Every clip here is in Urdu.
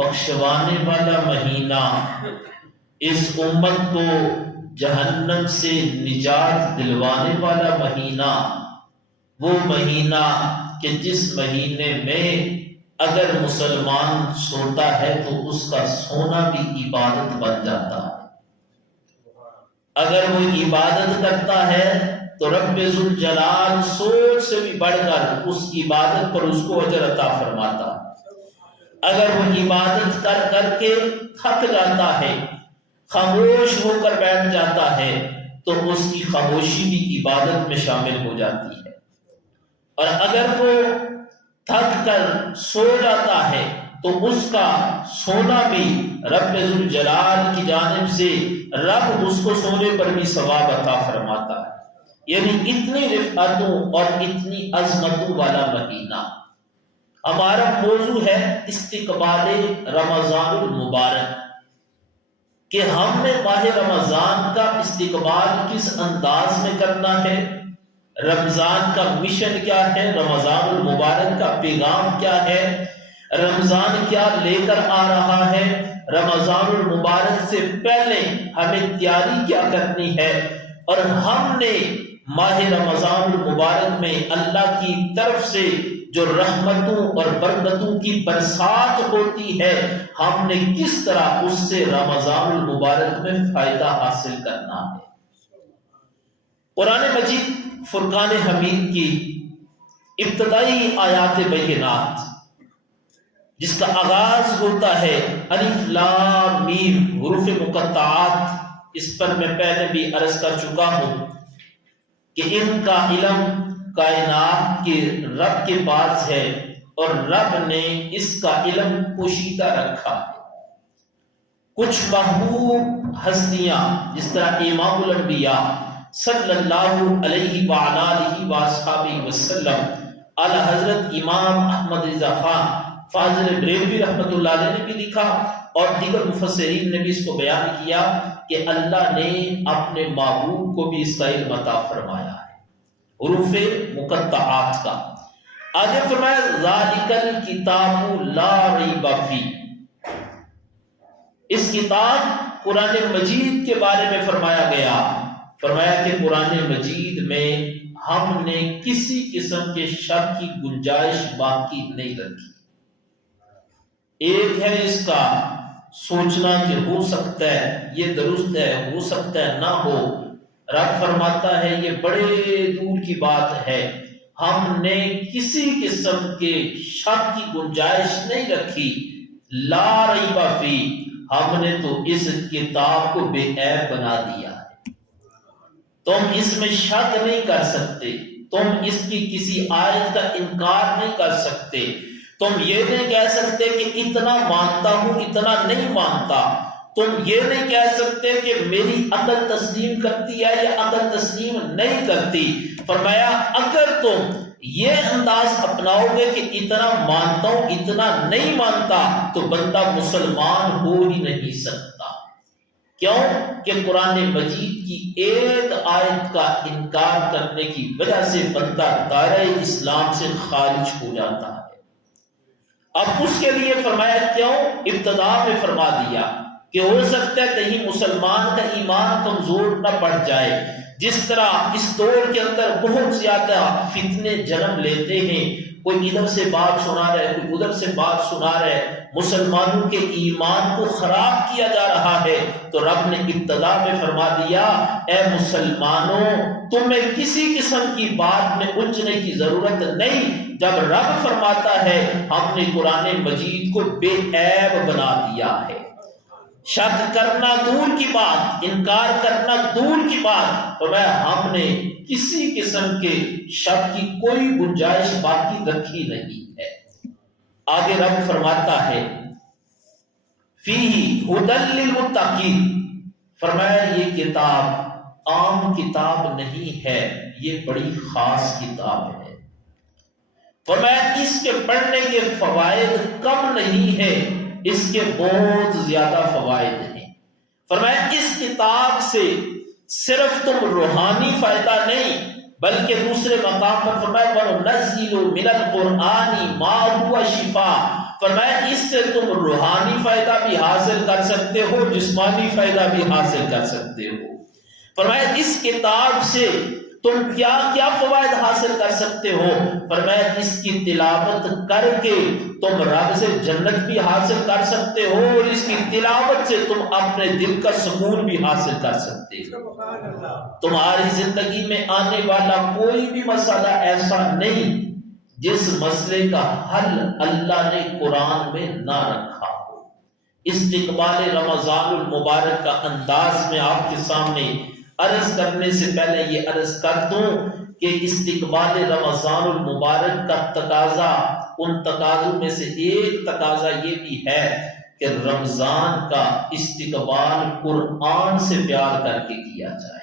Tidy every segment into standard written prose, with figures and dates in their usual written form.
بخشوانے والا مہینہ، اس امت کو جہنم سے نجات دلوانے والا مہینہ، وہ مہینہ کہ جس مہینے میں اگر مسلمان سوتا ہے تو اس کا سونا بھی عبادت بن جاتا ہے۔ اگر وہ عبادت کرتا ہے تو رب ذوالجلال سوچ سے بھی بڑھ کر اس عبادت پر اس کو اجر عطا فرماتا ہے۔ اگر وہ عبادت کر کر کے تھک جاتا ہے، خاموش ہو کر بیٹھ جاتا ہے، تو اس کی خاموشی بھی عبادت میں شامل ہو جاتی ہے۔ اور اگر وہ تھک کر سو جاتا ہے تو اس کا سونا بھی رب ذوالجلال کی جانب سے رب اس کو سونے پر بھی ثواب عطا فرماتا ہے۔ یعنی اتنی رفعتوں اور اتنی عظمتوں والا مہینہ۔ ہمارا موضوع ہے استقبال رمضان المبارک، کہ ہم نے ماہ رمضان کا استقبال کس انداز میں کرنا ہے، رمضان کا مشن کیا ہے، رمضان المبارک کا پیغام کیا ہے، رمضان کیا لے کر آ رہا ہے، رمضان المبارک سے پہلے ہمیں تیاری کیا کرنی ہے، اور ہم نے ماہ رمضان المبارک میں اللہ کی طرف سے جو رحمتوں اور برکتوں کی برسات ہوتی ہے، ہم نے کس طرح اس سے رمضان المبارک میں فائدہ حاصل کرنا ہے۔ قرآن مجید فرقان حمید کی ابتدائی آیات بینات، جس کا آغاز ہوتا ہے الف لام میم حروف مقطعات، اس پر میں پہلے بھی عرض کر چکا ہوں کہ ان کا علم کائنات کے رب کے پاس ہے، اور رب نے اس کا علم پوشیدہ رکھا ہے۔ کچھ محبوب ہستیاں جس طرح امام الانبیاء صلی اللہ علیہ وآلہ وآصحابہ وسلم، اعلی حضرت امام احمد رضا خان فاضل بریلوی رحمۃ اللہ علیہ نے بھی لکھا، اور دیگر مفسرین نے بھی اس کو بیان کیا کہ اللہ نے اپنے محبوب کو بھی اس کا علم عطا فرمایا ہے، حروف مقطعات کا۔ آگے فرمایا ذالک الکتاب لا ریب فیہ، اس کتاب قرآن مجید کے بارے میں فرمایا گیا، فرمایا کہ قرآن مجید میں ہم نے کسی قسم کے شک کی گنجائش باقی نہیں رکھی۔ ایک ہے اس کا سوچنا کہ ہو سکتا ہے یہ درست ہے، ہو سکتا ہے نہ ہو، رب فرماتا ہے یہ بڑے دور کی بات ہے، ہم نے کسی قسم کے شک کی گنجائش نہیں رکھی، لا ریب فیہ، ہم نے تو اس کتاب کو بے عیب بنا دیا ہے، تم اس میں شک نہیں کر سکتے، تم اس کی کسی آیت کا انکار نہیں کر سکتے، تم یہ نہیں کہہ سکتے کہ اتنا مانتا ہوں اتنا نہیں مانتا، تم یہ نہیں کہہ سکتے کہ میری عقل تسلیم کرتی ہے یا عقل تسلیم نہیں کرتی۔ فرمایا اگر تم یہ انداز اپناؤ گے کہ اتنا مانتا ہوں اتنا نہیں مانتا، تو بندہ مسلمان ہو ہی نہیں سکتا۔ کیوں کہ قرآن مجید کی ایک آیت کا انکار کرنے کی وجہ سے بندہ دائرہ اسلام سے خارج ہو جاتا ہے۔ اب اس کے لیے فرمایا کیوں، ابتدا میں فرما دیا کہ ہو سکتا ہے کہیں مسلمان کا ایمان کمزور نہ پڑ جائے، جس طرح اس دور کے اندر بہت زیادہ فتنے جنم لیتے ہیں، کوئی ادھر سے بات سنا رہا ہے، کوئی ادھر سے بات سنا رہا ہے، مسلمانوں کے ایمان کو خراب کیا جا رہا ہے، تو رب نے ابتدا میں فرما دیا اے مسلمانوں تمہیں کسی قسم کی بات میں الجھنے کی ضرورت نہیں۔ جب رب فرماتا ہے ہم نے قرآن مجید کو بے عیب بنا دیا ہے، شک کرنا دور کی بات، انکار کرنا دور کی بات، اور ہم نے کسی قسم کے شک کی کوئی گنجائش باقی رکھی نہیں ہے۔ آگے رب فرماتا ہے فیہ ھدی للمتقین، فرمایا یہ کتاب عام کتاب نہیں ہے، یہ بڑی خاص کتاب ہے۔ فرمایا اس کے پڑھنے کے فوائد کم نہیں ہے، اس کے بہت زیادہ فوائد ہیں۔ فرمایا اس کتاب سے صرف تم روحانی فائدہ نہیں بلکہ دوسرے مقام پر فرمایا وَنُنَزِّلُ مِنَ الْقُرْآنِ مَا هُوَ شِفَاءٌ، فرمایا اس سے تم روحانی فائدہ بھی حاصل کر سکتے ہو، جسمانی فائدہ بھی حاصل کر سکتے ہو۔ فرمایا اس کتاب سے تم کیا کیا فوائد حاصل کر سکتے ہو؟ فرمایا اس کی تلاوت کر کے تم رب سے جنت بھی حاصل کر سکتے ہو، اور اس کی تلاوت سے تم اپنے دل کا سکون بھی حاصل کر سکتے ہو۔ تمہاری زندگی میں آنے والا کوئی بھی مسئلہ ایسا نہیں جس مسئلے کا حل اللہ نے قرآن میں نہ رکھا ہو۔ استقبال رمضان المبارک کا انداز میں آپ کے سامنے عرض کرنے سے پہلے یہ عرض کر دوں کہ استقبال رمضان المبارک کا تقاضا، ان تقاضوں میں سے ایک تقاضا یہ بھی ہے کہ رمضان کا استقبال قرآن سے پیار کر کے کیا جائے۔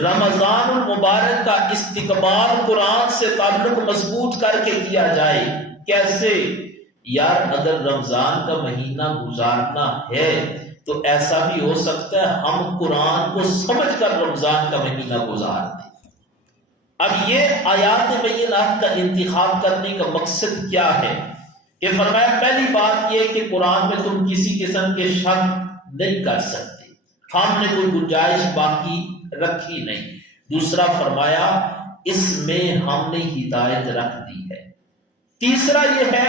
رمضان المبارک کا استقبال قرآن سے تعلق مضبوط کر کے کیا جائے۔ کیسے؟ یار اگر رمضان کا مہینہ گزارنا ہے تو ایسا بھی ہو سکتا ہے ہم قرآن کو سمجھ کر رمضان کا مہینہ گزار دیں۔ اب یہ آیات بینات کا انتخاب کرنے کا مقصد کیا ہے کہ فرمایا پہلی بات یہ کہ قرآن میں تم کسی قسم کے شک نہیں کر سکتے، ہم نے کوئی گنجائش باقی رکھی نہیں۔ دوسرا فرمایا اس میں ہم نے ہدایت رکھ دی ہے۔ تیسرا یہ ہے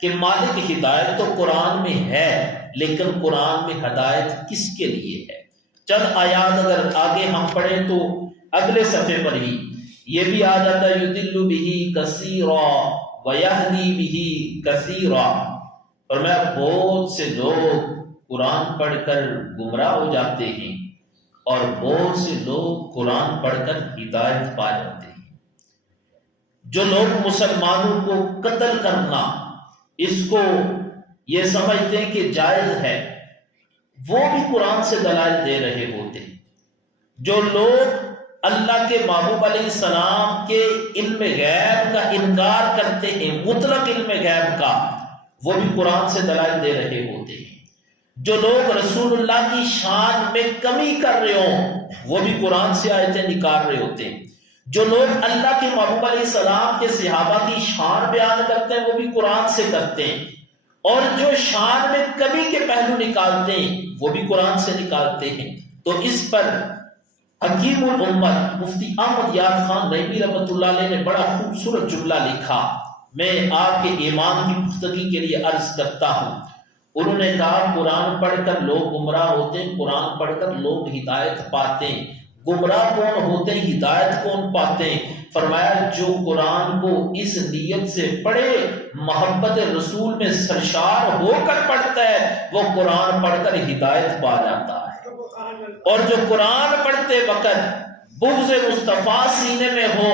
کہ مالک ہدایت تو قرآن میں ہے، لیکن قرآن میں ہدایت کس کے لیے ہے؟ چند آیات اگر آگے ہم پڑھیں تو اگلے صفحے پر ہی یہ بھی آ جاتا ہے یضل بہ کثیرا ویہدی بہ کثیرا۔ فرمایا بہت سے لوگ قرآن پڑھ کر گمراہ ہو جاتے ہیں اور بہت سے لوگ قرآن پڑھ کر ہدایت پا جاتے ہیں۔ جو لوگ مسلمانوں کو قتل کرنا اس کو یہ سمجھتے ہیں کہ جائز ہے، وہ بھی قرآن سے دلائل دے رہے ہوتے ہیں۔ جو لوگ اللہ کے محبوب علیہ السلام کے علم غیب کا انکار کرتے ہیں، مطلق علم غیب کا، وہ بھی قرآن سے دلائل دے رہے ہوتے ہیں۔ جو لوگ رسول اللہ کی شان میں کمی کر رہے ہوں وہ بھی قرآن سے آیتیں نکال رہے ہوتے ہیں۔ جو لوگ اللہ کے محبوب علیہ السلام کے صحابہ کی شان بیان کرتے ہیں وہ بھی قرآن سے کرتے ہیں، اور جو شان میں کمی کے پہلو نکالتے ہیں وہ بھی قرآن سے نکالتے ہیں۔ تو اس پر حکیم الامت مفتی احمد یاد خان نعیمی رحمۃ اللہ علیہ نے بڑا خوبصورت جملہ لکھا، میں آپ کے ایمان کی پختگی کے لیے عرض کرتا ہوں۔ انہوں نے کہا قرآن پڑھ کر لوگ گمراہ ہوتے ہیں، قرآن پڑھ کر لوگ ہدایت پاتے ہیں۔ گمراہ کون ہوتے ہیں، ہدایت کون پاتے ہیں؟ فرمایا جو قرآن کو اس نیت سے پڑھے، محبت رسول میں سرشار ہو کر پڑھتا ہے، وہ قرآن پڑھ کر ہدایت پا جاتا ہے۔ اور جو قرآن پڑھتے وقت بغض مصطفیٰ سینے میں ہو،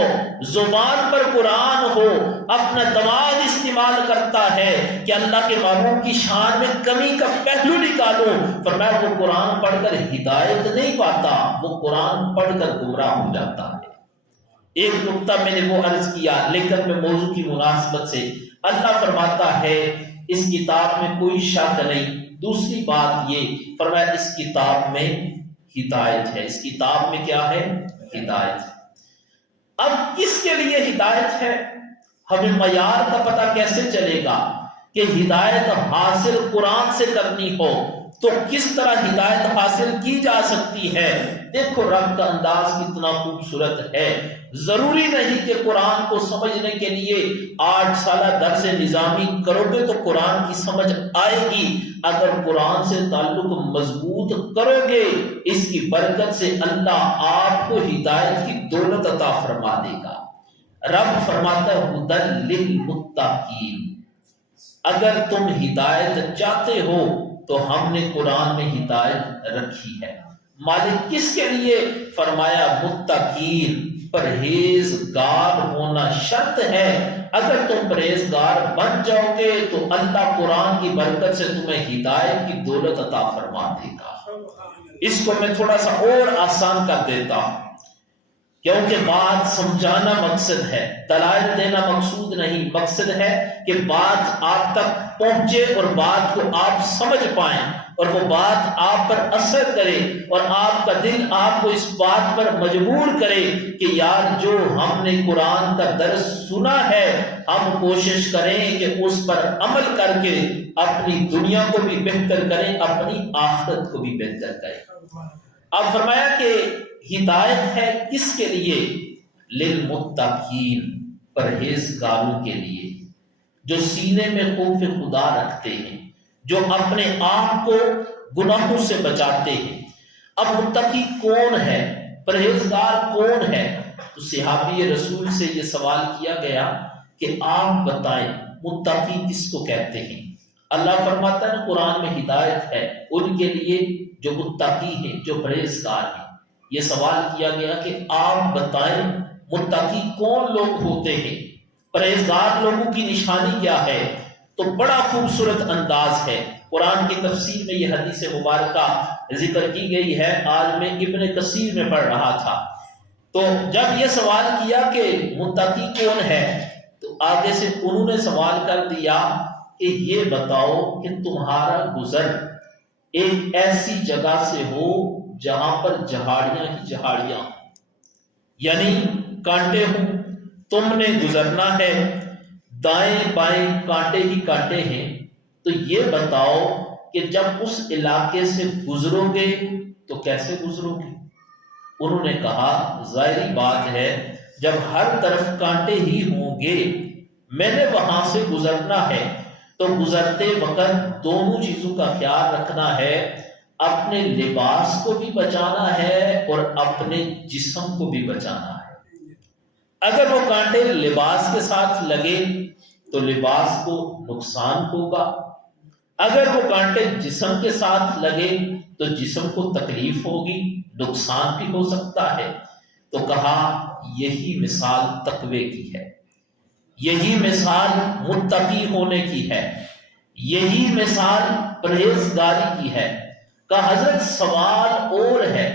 زبان پر قرآن ہو، اپنا دماغ استعمال کرتا ہے کہ اللہ کے محبوب کی شان میں کمی کا پہلو نکالوں، فرمایا وہ قرآن پڑھ کر ہدایت نہیں پاتا، وہ قرآن پڑھ کر گمراہ ہو جاتا ہے۔ ایک نقطہ میں نے وہ عرض کیا، لیکن میں موضوع کی مناسبت سے اللہ فرماتا ہے اس کتاب میں کوئی شک نہیں۔ دوسری بات یہ فرمایا اس کتاب میں ہدایت ہے۔ اس کتاب میں کیا ہے؟ ہدایت ہے۔ اب کس کے لیے ہدایت ہے؟ ہمیں معیار کا پتہ کیسے چلے گا کہ ہدایت حاصل قرآن سے کرنی ہو تو کس طرح ہدایت حاصل کی جا سکتی ہے؟ دیکھو رب کا انداز کتنا خوبصورت ہے۔ ضروری نہیں کہ قرآن کو سمجھنے کے لیے 8 سالہ درس نظامی کرو گے تو قرآن کی سمجھ آئے گی۔ اگر قرآن سے تعلق مضبوط کرو گے اس کی برکت سے اللہ آپ کو ہدایت کی دولت عطا فرما دے گا۔ رب فرماتا ہے ہدی للمتقین، اگر تم ہدایت چاہتے ہو تو ہم نے قرآن میں ہدایت رکھی ہے۔ مالک کس کے لیے؟ فرمایا متقین، پرہیزگار ہونا شرط ہے۔ اگر تم پرہیزگار بن جاؤ گے تو اللہ قرآن کی برکت سے تمہیں ہدایت کی دولت عطا فرما دے گا۔ اس کو میں تھوڑا سا اور آسان کر دیتا ہوں۔ کیونکہ بات سمجھانا مقصد ہے، دلائل دینا مقصود نہیں، مقصد ہے کہ بات آپ تک پہنچے اور بات کو آپ سمجھ پائیں اور وہ بات آپ پر اثر کرے اور آپ کا دل آپ کو اس بات پر مجبور کرے کہ یار جو ہم نے قرآن کا درس سنا ہے ہم کوشش کریں کہ اس پر عمل کر کے اپنی دنیا کو بھی بہتر کریں، اپنی آخرت کو بھی بہتر کریں۔ اب فرمایا کہ ہدایت ہے کس کے لیے؟ للمتقین، پرہیزگاروں کے لیے، جو سینے میں خوف خدا رکھتے ہیں، جو اپنے آپ کو گناہوں سے بچاتے ہیں۔ اب متقی کون ہے، پرہیزگار کون ہے؟ تو صحابی رسول سے یہ سوال کیا گیا کہ آپ بتائیں متقی کس کو کہتے ہیں؟ اللہ فرماتا ہے قرآن میں ہدایت ہے ان کے لیے جو متقی ہیں، جو پرہیزگار ہیں۔ یہ سوال کیا گیا کہ آپ بتائیں متقی کون لوگ ہوتے ہیں، پرہیزگار لوگوں کی نشانی کیا ہے؟ تو بڑا خوبصورت انداز ہے، قرآن کی تفسیر میں یہ حدیث مبارکہ ذکر کی گئی ہے۔ آج میں ابن کثیر میں پڑھ رہا تھا، تو جب یہ سوال کیا کہ متقی کون ہے تو آگے سے انہوں نے سوال کر دیا کہ یہ بتاؤ کہ تمہارا گزر ایک ایسی جگہ سے ہو جہاں پر جہاڑیاں ہی جہاڑیاں ہوں، یعنی کانٹے ہوں، تم نے گزرنا ہے، دائیں بائیں کانٹے ہی کانٹے ہیں، تو یہ بتاؤ کہ جب اس علاقے سے گزرو گے تو کیسے گزرو گے؟ انہوں نے کہا ظاہری بات ہے جب ہر طرف کانٹے ہی ہوں گے، میں نے وہاں سے گزرنا ہے تو گزرتے وقت دونوں چیزوں کا خیال رکھنا ہے، اپنے لباس کو بھی بچانا ہے اور اپنے جسم کو بھی بچانا ہے۔ اگر وہ کانٹے لباس کے ساتھ لگے تو لباس کو نقصان ہوگا، اگر وہ کانٹے جسم کے ساتھ لگے تو جسم کو تکلیف ہوگی، نقصان بھی ہو سکتا ہے۔ تو کہا یہی مثال تقوی کی ہے، یہی مثال متقی ہونے کی ہے، یہی مثال پرہیزگاری کی ہے۔ کہ حضرت سوال اور ہے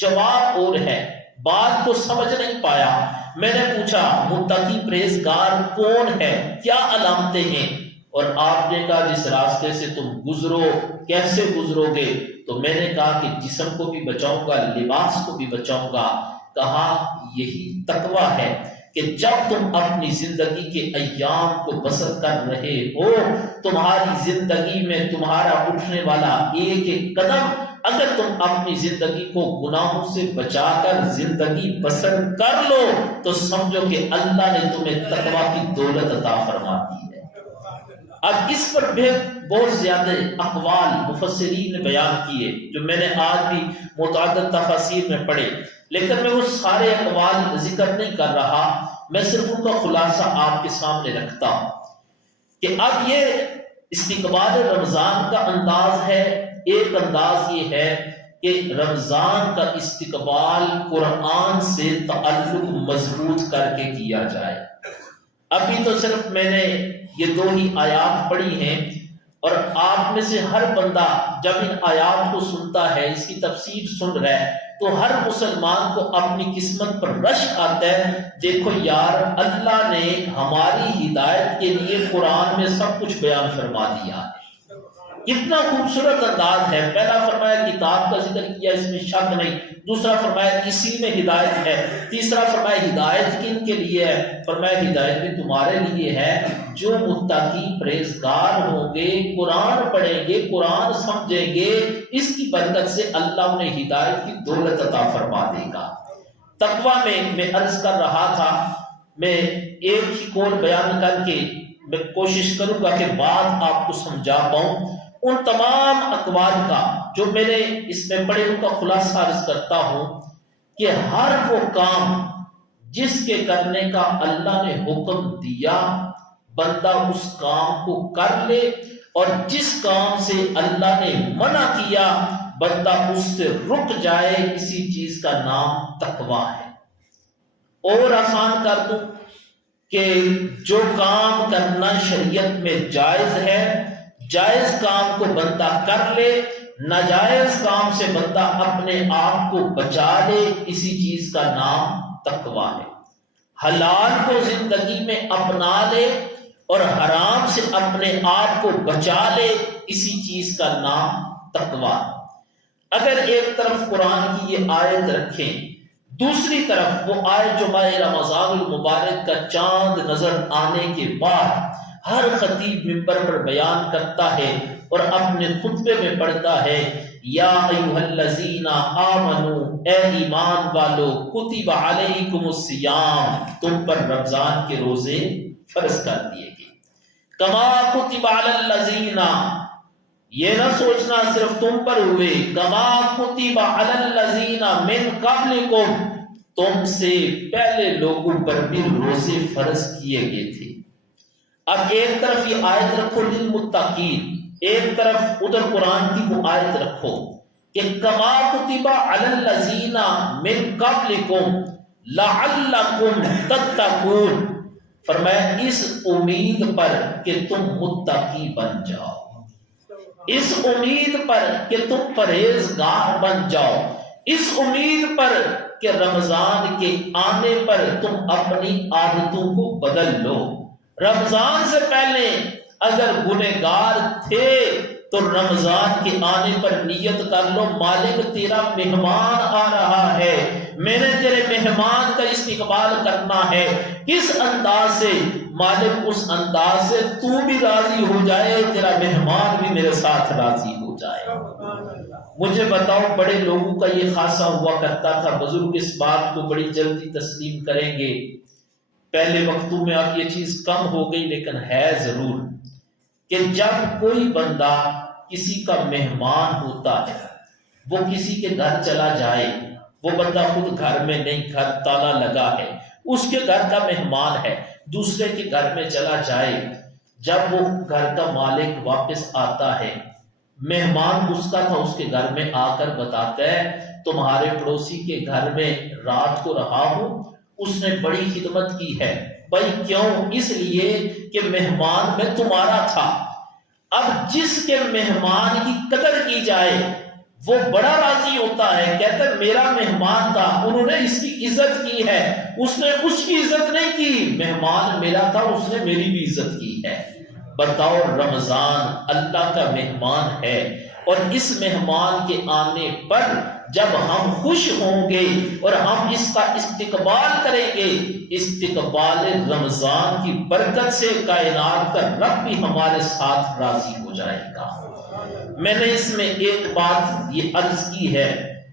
جواب اور ہے، بات کو سمجھ نہیں پایا۔ میں نے پوچھا متقی پرہیزگار کون ہے، کیا علامتیں ہیں؟ اور آپ نے کہا جس راستے سے تم گزرو کیسے گزرو گے؟ تو میں نے کہا کہ جسم کو بھی بچاؤں گا، لباس کو بھی بچاؤں گا۔ کہا یہی تقویٰ ہے کہ جب تم اپنی زندگی کے ایام کو بسر کر رہے ہو، تمہاری زندگی میں تمہارا اٹھنے والا ایک ایک قدم اگر تم اپنی زندگی کو گناہوں سے بچا کر زندگی بسر کر لو تو سمجھو کہ اللہ نے تمہیں تقویٰ کی دولت عطا فرما دی ہے۔ اب اس پر بہت زیادہ اقوال مفسرین نے بیان کیے جو میں نے آج بھی متعدد تفاسیر میں پڑھے، لیکن میں وہ سارے اقوال ذکر نہیں کر رہا، میں صرف ان کا خلاصہ آپ کے سامنے رکھتا ہوں کہ اب یہ استقبال رمضان کا انداز ہے۔ ایک انداز یہ ہے کہ رمضان کا استقبال قرآن سے تعلق مضبوط کر کے کیا جائے۔ ابھی تو صرف میں نے یہ 2 ہی آیات پڑھی ہیں، اور آپ میں سے ہر بندہ جب ان آیات کو سنتا ہے، اس کی تفسیر سن رہا ہے، تو ہر مسلمان کو اپنی قسمت پر رشک آتا ہے، دیکھو یار اللہ نے ہماری ہدایت کے لیے قرآن میں سب کچھ بیان فرما دیا ہے۔ کتنا خوبصورت انداز ہے، پہلا فرمایا کتاب کا ذکر کیا، اس میں شک نہیں، دوسرا فرمایا اسی میں ہدایت ہے، تیسرا فرمایا ہدایت کن کے لیے ہے؟ فرمایا ہدایت بھی تمہارے لیے ہے جو متقی پرہیزگار ہوں گے، قرآن پڑھیں گے، قرآن سمجھیں گے، اس کی برکت سے اللہ انہیں ہدایت کی دولت عطا فرما دے گا۔ تقویٰ میں عرض کر رہا تھا، میں ایک ہی قول بیان کر کے میں کوشش کروں گا کہ بات آپ کو سمجھا پاؤں۔ ان تمام اقوال کا جو میں نے اس میں پڑھے ان کا خلاصہ عرض کرتا ہوں کہ ہر وہ کام جس کے کرنے کا اللہ نے حکم دیا بندہ اس کام کو کر لے، اور جس کام سے اللہ نے منع کیا بندہ اس سے رک جائے، اسی چیز کا نام تقویٰ ہے۔ اور آسان کر دوں کہ جو کام کرنا شریعت میں جائز ہے، جائز کام کو بندہ کر لے، ناجائز کام سے بندہ اپنے آپ کو بچا لے، اسی چیز کا نام تقوی ہے۔ حلال کو زندگی میں اپنا لے اور حرام سے اپنے آپ کو بچا لے، اسی چیز کا نام تقوی۔ اگر ایک طرف قرآن کی یہ آیت رکھیں، دوسری طرف وہ آیت جو ماہ رمضان المبارک کا چاند نظر آنے کے بعد ہر خطیب منبر پر بیان کرتا ہے اور اپنے خطبے میں پڑھتا ہے، یا ایھا الذین آمنوا، اے ایمان والو، کتب علیکم الصیام، تم پر رمضان کے روزے فرض کر دیے گئے، کما کتب علی الذین، یہ نہ سوچنا صرف تم پر ہوئے، کما کتب علی الذین من قبلکم، تم سے پہلے لوگوں پر بھی روزے فرض کیے گئے تھے۔ اب ایک طرف یہ آیت رکھو للمتقین، ایک طرف ادھر قرآن کی وہ آیت رکھو کہ کما کتب علی الذین من قبلکم لعلکم تتقون، فرمایا اس امید پر کہ تم متقی بن جاؤ، اس امید پر کہ تم پرہیزگار بن جاؤ، اس امید پر کہ رمضان کے آنے پر تم اپنی عادتوں کو بدل لو۔ رمضان سے پہلے اگر گنہگار تھے تو رمضان کے آنے پر نیت کر لو، مالک تیرا مہمان آ رہا ہے، میں نے تیرے مہمان کا استقبال کرنا ہے۔ کس انداز سے؟ مالک اس انداز سے تو بھی راضی ہو جائے، تیرا مہمان بھی میرے ساتھ راضی ہو جائے۔ مجھے بتاؤ، بڑے لوگوں کا یہ خاصہ ہوا کرتا تھا، بزرگ اس بات کو بڑی جلدی تسلیم کریں گے، پہلے وقتوں میں اب یہ چیز کم ہو گئی لیکن ہے ضرور، کہ جب کوئی بندہ کسی کا مہمان ہوتا ہے، وہ کسی کے گھر چلا جائے، وہ بندہ خود گھر میں نہیں، گھر تالا لگا ہے، اس کے گھر کا مہمان ہے، دوسرے کے گھر میں چلا جائے، جب وہ گھر کا مالک واپس آتا ہے، مہمان اس کا تھا، اس کے گھر میں آ کر بتاتا ہے تمہارے پڑوسی کے گھر میں رات کو رہا ہوں، اس نے بڑی خدمت کی ہے۔ بھائی کیوں؟ اس لیے کہ مہمان میں تمہارا تھا۔ اب جس کے مہمان کی قدر کی جائے وہ بڑا راضی ہوتا ہے، کہتا ہے میرا مہمان تھا، انہوں نے اس کی عزت کی ہے، اس نے اس کی عزت نہیں کی، مہمان میرا تھا، اس نے میری بھی عزت کی ہے۔ بتاؤ، رمضان اللہ کا مہمان ہے، اور اس مہمان کے آنے پر جب ہم خوش ہوں گے اور ہم اس کا استقبال کریں گے، استقبال رمضان کی برکت سے کائنات کا رب بھی ہمارے ساتھ راضی ہو جائے گا۔ میں نے اس میں ایک بات یہ عرض کی ہے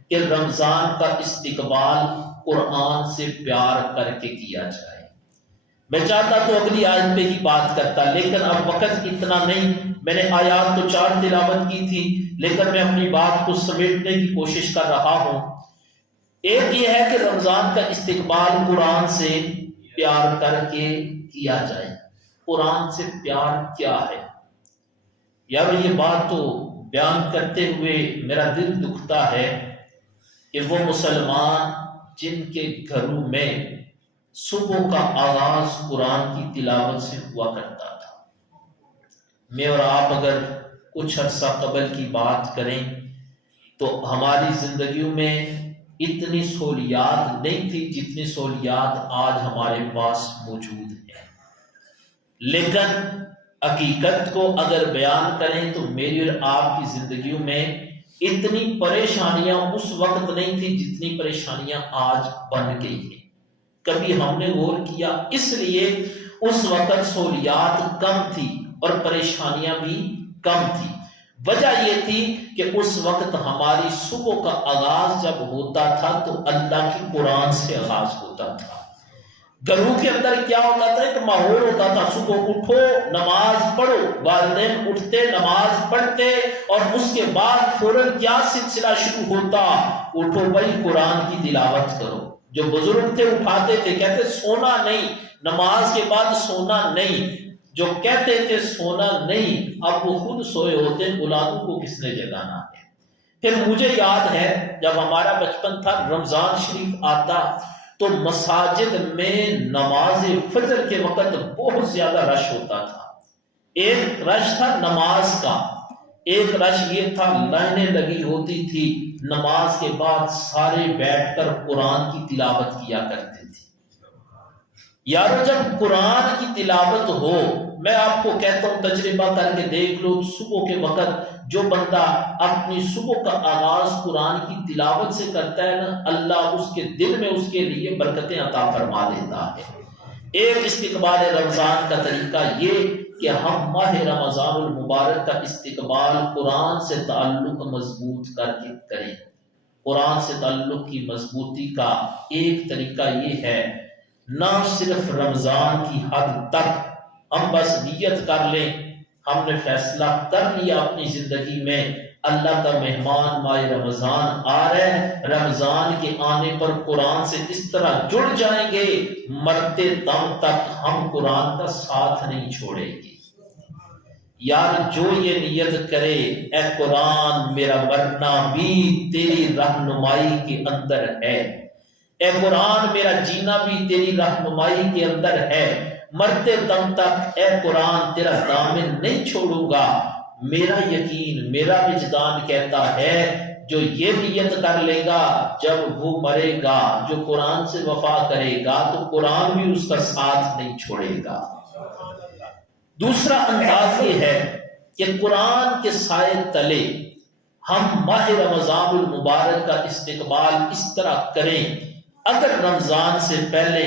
کہ رمضان کا استقبال قرآن سے پیار کر کے کیا جائے۔ میں چاہتا تو اگلی آیت پہ ہی بات کرتا، لیکن اب وقت اتنا نہیں، میں نے آیات تو 4 تلاوت کی تھی، لیکن میں اپنی بات کو سمیٹنے کی کوشش کر رہا ہوں۔ ایک یہ ہے کہ رمضان کا استقبال قرآن سے پیار کر کے کیا جائے۔ قرآن سے پیار کیا ہے؟ یار یہ بات تو بیان کرتے ہوئے میرا دل دکھتا ہے کہ وہ مسلمان جن کے گھروں میں صبح کا آغاز قرآن کی تلاوت سے ہوا کرتا تھا، میں اور آپ اگر کچھ عرصہ قبل کی بات کریں تو ہماری زندگیوں میں اتنی سہولیات نہیں تھی جتنی سہولیات آج ہمارے پاس موجود ہیں، لیکن حقیقت کو اگر بیان کریں تو میری اور آپ کی زندگیوں میں اتنی پریشانیاں اس وقت نہیں تھی جتنی پریشانیاں آج بن گئی ہیں۔ کبھی ہم نے غور کیا؟ اس لیے اس وقت سہولیات کم تھی اور پریشانیاں بھی کم تھی۔ وجہ یہ تھی کہ اس وقت ہماری صبح کا آغاز جب ہوتا تھا تو اللہ کی قرآن سے آغاز ہوتا تھا۔ گھروں کے اندر کیا ہوتا تھا؟ ایک ماحول ہوتا تھا، صبح اٹھو نماز پڑھو، والدین اٹھتے نماز پڑھتے، اور اس کے بعد فوراً کیا سلسلہ شروع ہوتا؟ اٹھو بھائی قرآن کی تلاوت کرو۔ جو بزرگ تھے اٹھاتے تھے، کہتے سونا نہیں، نماز کے بعد سونا نہیں۔ جو کہتے تھے سونا نہیں، اب وہ خود سوئے ہوتے، اولادوں کو کس نے جگانا ہے؟ پھر مجھے یاد ہے جب ہمارا بچپن تھا، رمضان شریف آتا تو مساجد میں نماز فجر کے وقت بہت زیادہ رش ہوتا تھا۔ ایک رش تھا نماز کا، ایک رش یہ تھا، لائنیں لگی ہوتی تھی، نماز کے بعد سارے بیٹھ کر قرآن کی تلاوت کیا کرتے تھے۔ یارو جب قرآن کی تلاوت ہو، میں آپ کو کہتا ہوں تجربہ کر کے دیکھ لو، صبح کے وقت جو بندہ اپنی صبح کا آغاز قرآن کی تلاوت سے کرتا ہے نا، اللہ اس کے دل میں اس کے لیے برکتیں عطا فرما دیتا ہے۔ ایک استقبال رمضان کا طریقہ یہ کہ ہم ماہ رمضان المبارک کا استقبال قرآن سے تعلق مضبوط کر کے کریں۔ قرآن سے تعلق کی مضبوطی کا ایک طریقہ یہ ہے، نہ صرف رمضان کی حد تک ہم بس نیت کر لیں، ہم نے فیصلہ کر لیا اپنی زندگی میں اللہ کا مہمان ماہ رمضان آ رہا ہے، رمضان کے آنے پر قرآن سے اس طرح جڑ جائیں گے مرتے دم تک ہم قرآن کا ساتھ نہیں چھوڑیں گے۔ یار جو یہ نیت کرے، اے قرآن میرا مرنا بھی تیری رہنمائی کے اندر ہے، اے قرآن میرا جینا بھی تیری رہنمائی کے اندر ہے، مرتے دم تک اے قرآن تیرا دامن نہیں چھوڑوں گا۔ میرا یقین، میرا وجدان کہتا ہے جو یہ نیت کر لے گا، جب وہ مرے گا، جو قرآن سے وفا کرے گا تو قرآن بھی اس کا ساتھ نہیں چھوڑے گا۔ دوسرا انداز یہ ہے کہ قرآن کے سائے تلے ہم ماہ رمضان المبارک کا استقبال اس طرح کریں۔ اگر رمضان سے پہلے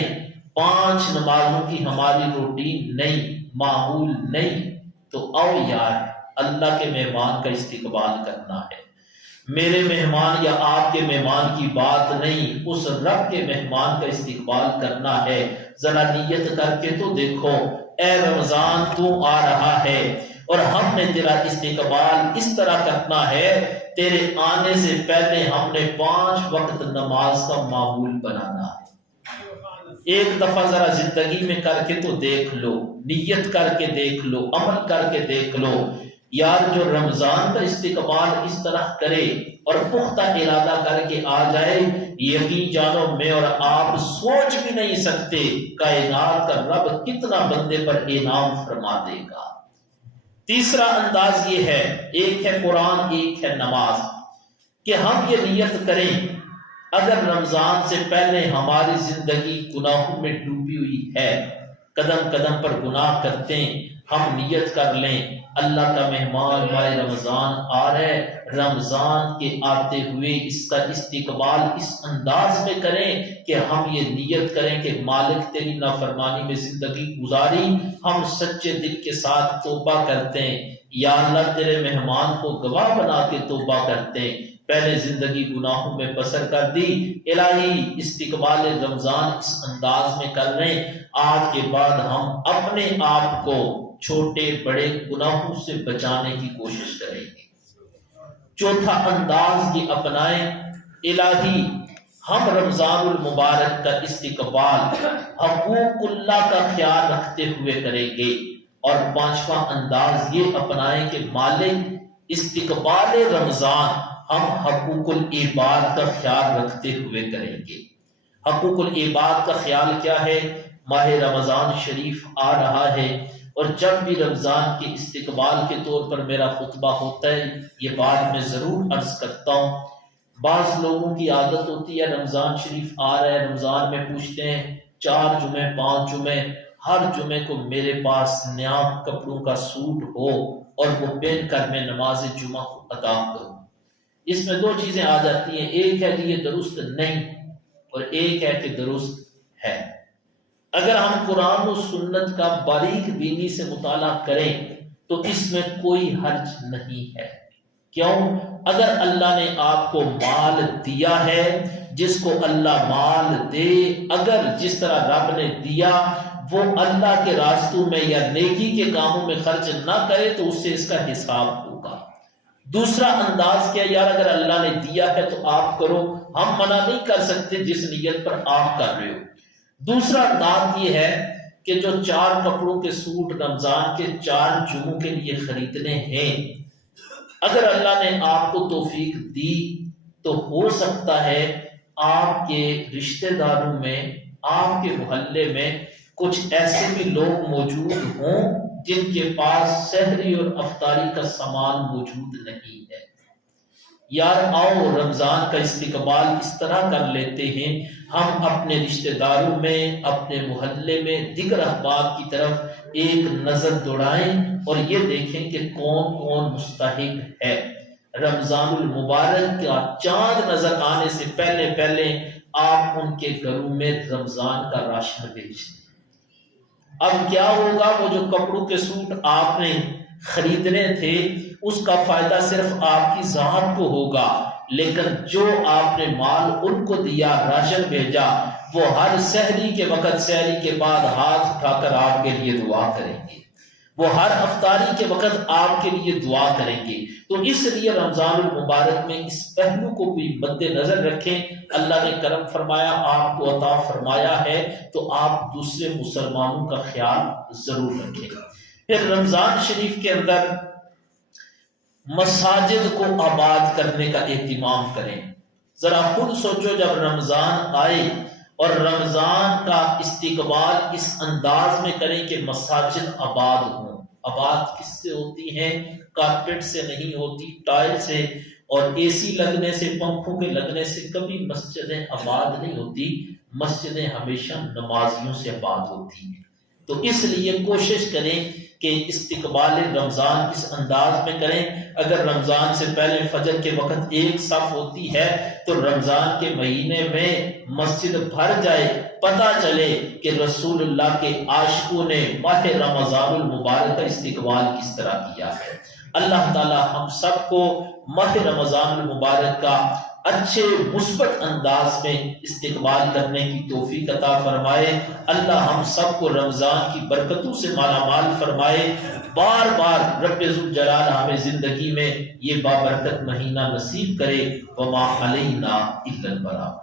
5 نمازوں کی ہماری روٹین نہیں، معمول نہیں، تو آؤ یار اللہ کے مہمان کا استقبال کرنا ہے۔ میرے مہمان یا آپ کے مہمان کی بات نہیں، اس رب کے مہمان کا استقبال کرنا ہے۔ ذرا نیت کر کے تو دیکھو، اے رمضان تو آ رہا ہے اور ہم نے تیرا استقبال اس طرح کرنا ہے، تیرے آنے سے پہلے ہم نے 5 وقت نماز کا معمول بنانا ہے۔ ایک دفعہ ذرا زندگی میں کر کے تو دیکھ لو، نیت کر کے دیکھ لو، عمل کر کے دیکھ لو۔ یار جو رمضان کا استقبال اس طرح کرے اور پختہ ارادہ کر کے آ جائے، یقین جانو میں اور آپ سوچ بھی نہیں سکتے کائنات کا رب کتنا بندے پر انعام فرما دے گا۔ تیسرا انداز یہ ہے، ایک ہے قرآن، ایک ہے نماز، کہ ہم یہ نیت کریں اگر رمضان سے پہلے ہماری زندگی گناہوں میں ڈوبی ہوئی ہے، قدم قدم پر گناہ کرتے ہیں، ہم نیت کر لیں اللہ کا مہمان ماہ رمضان آ رہے، رمضان کے آتے ہوئے اس کا استقبال اس انداز میں کریں کہ ہم یہ نیت کریں کہ مالک تیری نافرمانی میں زندگی گزاری، ہم سچے دل کے ساتھ توبہ کرتے ہیں، یا اللہ تیرے مہمان کو گواہ بنا کے توبہ کرتے ہیں، پہلے زندگی گناہوں میں بسر کر دی، الہی استقبال رمضان اس انداز میں کر رہے ہیں، آج کے بعد ہم اپنے آپ کو چھوٹے بڑے گناہوں سے بچانے کی کوشش کریں گے۔ چوتھا انداز یہ اپنائیں، الہی ہم رمضان المبارک کا استقبال حقوق اللہ کا خیال رکھتے ہوئے کریں گے، اور 5واں انداز یہ اپنائیں کہ مالک استقبال رمضان ہم حقوق العباد کا خیال رکھتے ہوئے کریں گے۔ حقوق العباد کا خیال کیا ہے؟ ماہ رمضان شریف آ رہا ہے، اور جب بھی رمضان کے استقبال کے طور پر میرا خطبہ ہوتا ہے یہ بات میں ضرور عرض کرتا ہوں، بعض لوگوں کی عادت ہوتی ہے رمضان شریف آ رہا ہے، رمضان میں پوچھتے ہیں 4 جمعے 5 جمعے، ہر جمعے کو میرے پاس نیا کپڑوں کا سوٹ ہو اور وہ پہن کر میں نماز جمعہ کو ادا کروں۔ اس میں 2 چیزیں آ جاتی ہیں، ایک ہے کہ یہ درست نہیں اور ایک ہے کہ درست ہے۔ اگر ہم قرآن و سنت کا باریک بینی سے مطالعہ کریں تو اس میں کوئی حرج نہیں ہے۔ کیوں؟ اگر اللہ نے آپ کو مال دیا ہے، جس کو اللہ مال دے، اگر جس طرح رب نے دیا وہ اللہ کے راستوں میں یا نیکی کے کاموں میں خرچ نہ کرے تو اس سے اس کا حساب ہوگا۔ دوسرا انداز کیا؟ یار اگر اللہ نے دیا ہے تو آپ کرو، ہم منع نہیں کر سکتے جس نیت پر آپ کر رہے ہو۔ دوسرا انداز یہ ہے کہ جو 4 کپڑوں کے سوٹ رمضان کے 4 جمعوں کے لیے خریدنے ہیں، اگر اللہ نے آپ کو توفیق دی تو ہو سکتا ہے آپ کے رشتہ داروں میں، آپ کے محلے میں کچھ ایسے بھی لوگ موجود ہوں جن کے پاس سحری اور افطاری کا سامان موجود نہیں ہے۔ یار آؤ رمضان کا استقبال اس طرح کر لیتے ہیں، ہم اپنے رشتہ داروں میں، اپنے محلے میں، دیگر احباب کی طرف ایک نظر دوڑائیں اور یہ دیکھیں کہ کون کون مستحق ہے۔ رمضان المبارک کا چاند نظر آنے سے پہلے آپ ان کے گھروں میں رمضان کا راشن بھیج دیں۔ اب کیا ہوگا، وہ جو کپڑوں کے سوٹ آپ نے خریدنے تھے اس کا فائدہ صرف آپ کی ذات کو ہوگا، لیکن جو آپ نے مال ان کو دیا، راشن بھیجا، وہ ہر سحری کے وقت، سحری کے بعد ہاتھ اٹھا کر آپ کے لیے دعا کریں گے، وہ ہر افطاری کے وقت آپ کے لیے دعا کریں گے۔ تو اس لیے رمضان المبارک میں اس پہلو کو بھی مد نظر رکھیں۔ اللہ نے کرم فرمایا، آپ کو عطا فرمایا ہے، تو آپ دوسرے مسلمانوں کا خیال ضرور رکھیں۔ پھر رمضان شریف کے اندر مساجد کو آباد کرنے کا اہتمام کریں۔ ذرا خود سوچو، جب رمضان آئے اور رمضان کا استقبال اس انداز میں کریں کہ مساجد آباد ہوں۔ آباد کس سے ہوتی ہیں؟ کارپیٹ سے نہیں ہوتی، ٹائل سے اور اے سی لگنے سے، پنکھوں کے لگنے سے کبھی مسجدیں آباد نہیں ہوتی۔ مسجدیں ہمیشہ نمازیوں سے آباد ہوتی ہیں۔ تو اس لیے کوشش کریں کہ استقبال رمضان اس انداز میں کریں۔ اگر رمضان سے پہلے فجر کے وقت ایک صف ہوتی ہے تو رمضان کے مہینے میں مسجد بھر جائے، پتہ چلے کہ رسول اللہ کے عاشقوں نے ماہ رمضان المبارک کا استقبال کس طرح کیا ہے۔ اللہ تعالی ہم سب کو ماہ رمضان المبارک کا اچھے مثبت انداز میں استقبال کرنے کی توفیق عطا فرمائے۔ اللہ ہم سب کو رمضان کی برکتوں سے مالا مال فرمائے۔ بار بار رب ذوالجلال ہمیں زندگی میں یہ بابرکت مہینہ نصیب کرے۔ وما علینا الا البلاغ۔